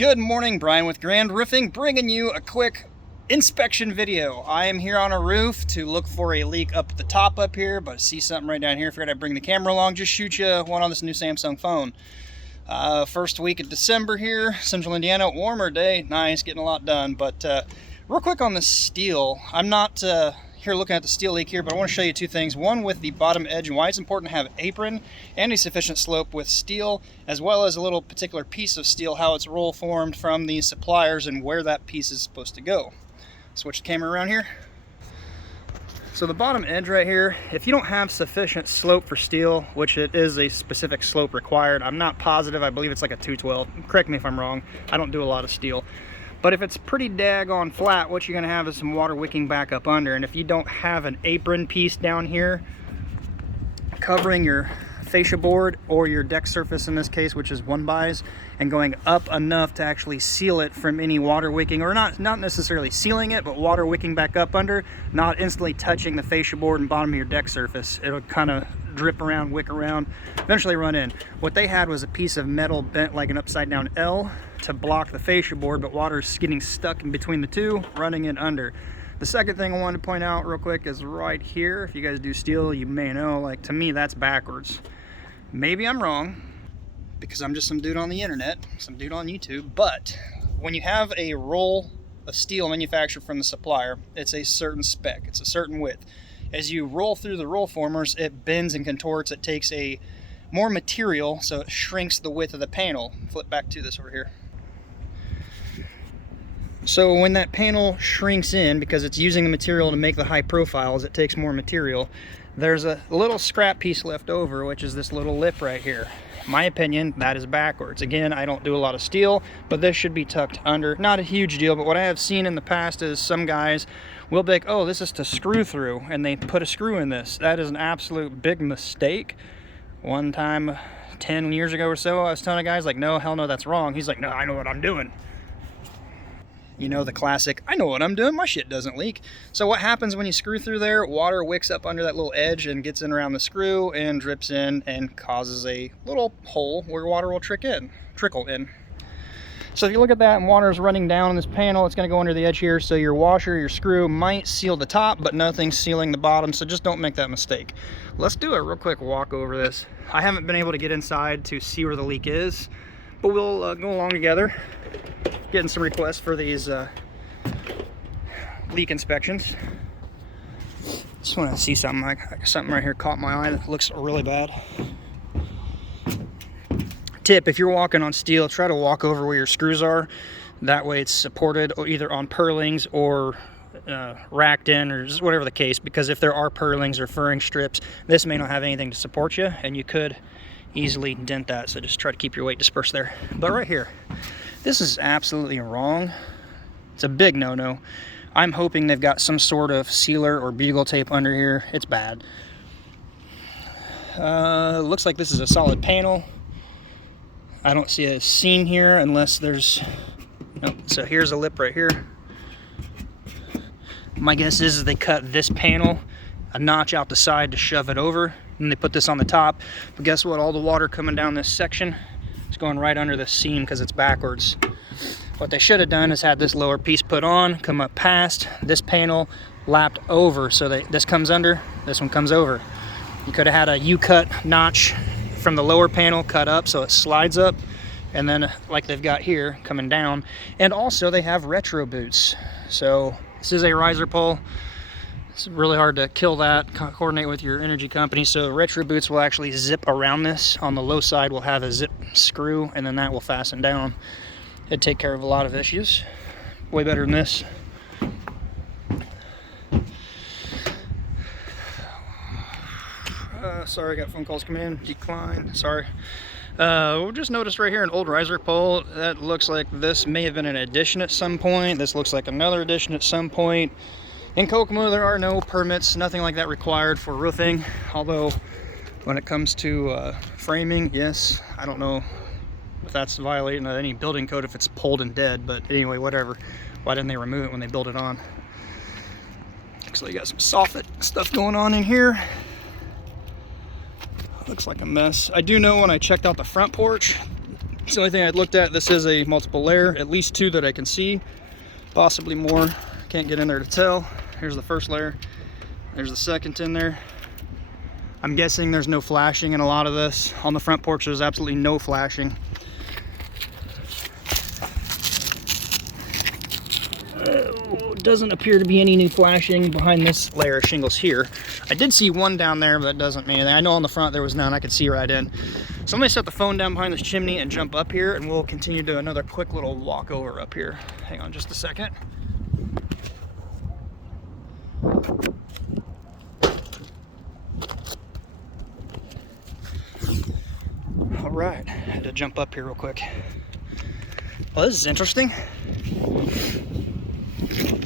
Good morning, Brian with Grand Roofing, bringing you a quick inspection video. I am here on a roof to look for a leak up at the top up here, but I see something right down here. Figured I'd bring the camera along, just shoot you one on this new Samsung phone. First week of December here, Central Indiana, warmer day, nice, getting a lot done. But real quick on the steel, I'm not here looking at the steel leak here, but I want to show you two things. One with the bottom edge and why it's important to have apron and a sufficient slope with steel, as well as a little particular piece of steel, how it's roll formed from the suppliers and where that piece is supposed to go. Switch the camera around here. So the bottom edge right here, if you don't have sufficient slope for steel, which it is a specific slope required, I'm not positive, I believe it's like a 212, correct me if I'm wrong, I don't do a lot of steel. But if it's pretty daggone flat, what you're gonna have is some water wicking back up under. And if you don't have an apron piece down here covering your fascia board or your deck surface in this case, which is 1x, and going up enough to actually seal it from any water wicking, or not necessarily sealing it, but water wicking back up under, not instantly touching the fascia board and bottom of your deck surface. It'll kind of drip around, wick around, eventually run in. What they had was a piece of metal bent like an upside down L to block the fascia board, but water's getting stuck in between the two, running in under. The second thing I wanted to point out real quick is right here. If you guys do steel, you may know, like, to me that's backwards. Maybe I'm wrong, because I'm just some dude on the internet, some dude on YouTube, but when you have a roll of steel manufactured from the supplier, it's a certain spec, it's a certain width. As you roll through the roll formers, it bends and contorts, it takes a more material, so it shrinks the width of the panel. Flip back to this over here. So when that panel shrinks in, because it's using the material to make the high profiles, it takes more material. There's a little scrap piece left over, which is this little lip right here. In my opinion, that is backwards. Again, I don't do a lot of steel, but this should be tucked under. Not a huge deal, but what I have seen in the past is some guys will be like, oh, this is to screw through, and they put a screw in this. That is an absolute big mistake. One time, 10 years ago or so, I was telling guys, like, no, hell no, that's wrong. He's like, no, I know what I'm doing. You know, the classic, I know what I'm doing, my shit doesn't leak. So what happens when you screw through there? Water wicks up under that little edge and gets in around the screw and drips in and causes a little hole where water will trickle in. So if you look at that and water is running down on this panel, it's gonna go under the edge here. So your washer, your screw might seal the top, but nothing's sealing the bottom. So just don't make that mistake. Let's do a real quick walk over this. I haven't been able to get inside to see where the leak is, but we'll go along together. Getting some requests for these leak inspections. Just want to see something, like something right here caught my eye that looks really bad. Tip, if you're walking on steel, try to walk over where your screws are. That way it's supported either on purlings or racked in, or just whatever the case, because if there are purlings or furring strips, this may not have anything to support you and you could easily dent that. So just try to keep your weight dispersed there. But right here, this is absolutely wrong. It's a big no-no. I'm hoping they've got some sort of sealer or bugle tape under here. It's bad. Looks like this is a solid panel. I don't see a seam here unless there's... Nope. So here's a lip right here. My guess is they cut this panel a notch out the side to shove it over, and they put this on the top. But guess what? All the water coming down this section is going right under the seam because it's backwards. What they should have done is had this lower piece put on, come up past this panel, lapped over, so this comes under, this one comes over. You could have had a U-cut notch from the lower panel cut up so it slides up, and then like they've got here coming down. And also they have retro boots. So this is a riser pole. It's really hard to kill that, coordinate with your energy company. So retro boots will actually zip around this. On the low side will have a zip screw, and then that will fasten down. It'd take care of a lot of issues. Way better than this. Sorry, I got phone calls coming in. Decline, sorry. We'll just notice right here an old riser pole. That looks like this may have been an addition at some point. This looks like another addition at some point. In Kokomo, there are no permits, nothing like that required for roofing. Although, when it comes to framing, yes, I don't know if that's violating any building code if it's pulled and dead, but anyway, whatever. Why didn't they remove it when they built it on? Looks like you got some soffit stuff going on in here. Looks like a mess. I do know when I checked out the front porch, It's the only thing I'd looked at. This is a multiple layer, at least 2 that I can see, possibly more. Can't get in there to tell. Here's the first layer. There's the second in there. I'm guessing there's no flashing in a lot of this. On the front porch, there's absolutely no flashing. Doesn't appear to be any new flashing behind this layer of shingles here. I did see one down there, but that doesn't mean anything. I know on the front there was none. I could see right in. So I'm gonna set the phone down behind this chimney and jump up here, and we'll continue to another quick little walk over up here. Hang on just a second. All right, I had to jump up here real quick. Well, this is interesting.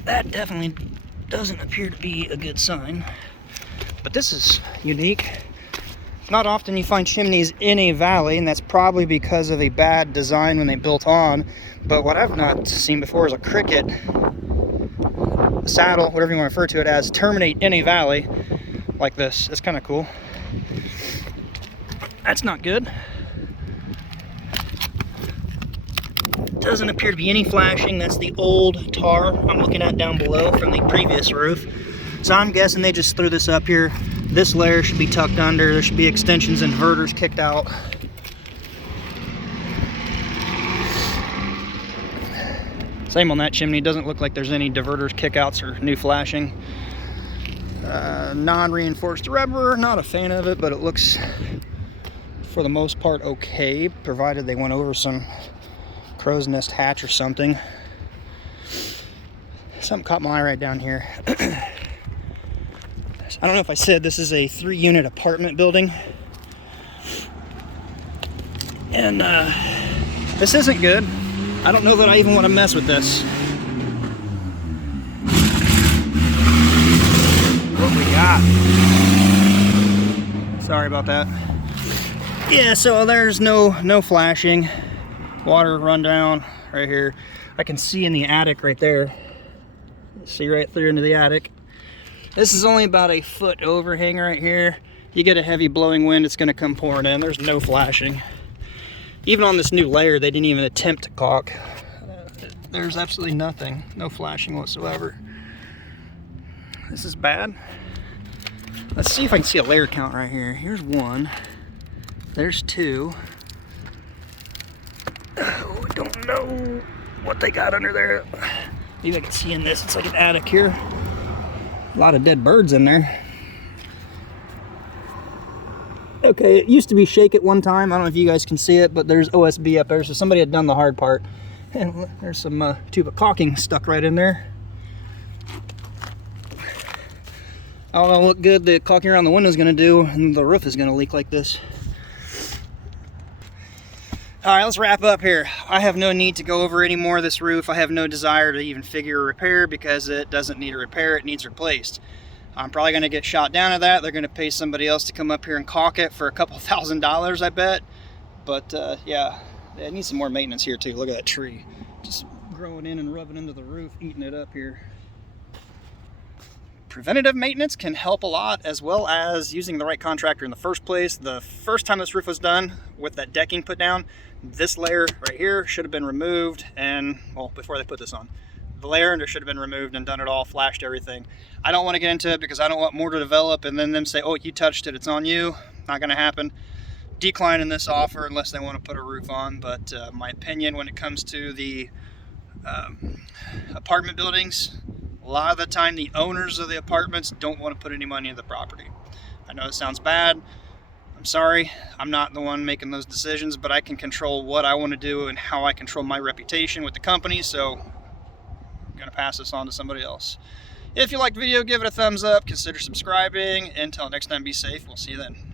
That definitely doesn't appear to be a good sign, but this is unique. Not often you find chimneys in a valley, and that's probably because of a bad design when they built on. But what I've not seen before is a cricket, a saddle, whatever you want to refer to it as, terminate in a valley like this. It's kind of cool. That's not good. Doesn't appear to be any flashing. That's the old tar I'm looking at down below from the previous roof. So I'm guessing they just threw this up here. This layer should be tucked under. There should be extensions, inverters kicked out. Same on that chimney. Doesn't look like there's any diverters, kickouts, or new flashing. Non-reinforced rubber. Not a fan of it, but it looks, for the most part, okay, provided they went over some crow's nest hatch or something. Something caught my eye right down here. I don't know if I said this is a 3-unit apartment building, and this isn't good. I don't know that I even want to mess with this. What we got? Sorry about that. Yeah, so there's no flashing. Water run down right here. I can see in the attic right there. See right through into the attic. This is only about a foot overhang right here. You get a heavy blowing wind, it's gonna come pouring in. There's no flashing. Even on this new layer, they didn't even attempt to caulk. There's absolutely nothing. No flashing whatsoever. This is bad. Let's see if I can see a layer count right here. Here's 1. There's 2. Oh, I don't know what they got under there. Maybe I can see in this. It's like an attic here. A lot of dead birds in there. Okay, it used to be shake at one time. I don't know if you guys can see it, but there's OSB up there, so somebody had done the hard part. And there's some tube of caulking stuck right in there. I don't know what good the caulking around the window is going to do, and the roof is going to leak like this. All right, let's wrap up here. I have no need to go over any more of this roof. I have no desire to even figure a repair because it doesn't need a repair, it needs replaced. I'm probably gonna get shot down at that. They're gonna pay somebody else to come up here and caulk it for a couple $1,000s, I bet. But yeah, it needs some more maintenance here too. Look at that tree. Just growing in and rubbing into the roof, eating it up here. Preventative maintenance can help a lot, as well as using the right contractor in the first place. The first time this roof was done with that decking put down, this layer right here should have been removed, and well, before they put this on, the layer under should have been removed and done it all, flashed everything. I don't want to get into it because I don't want more to develop and then them say, oh, you touched it, it's on you. Not going to happen. Declining this offer unless they want to put a roof on. But my opinion when it comes to the apartment buildings, a lot of the time the owners of the apartments don't want to put any money into the property. I know it sounds bad. I'm sorry, I'm not the one making those decisions, but I can control what I want to do and how I control my reputation with the company, so I'm going to pass this on to somebody else. If you liked the video, give it a thumbs up, consider subscribing. Until next time, be safe. We'll see you then.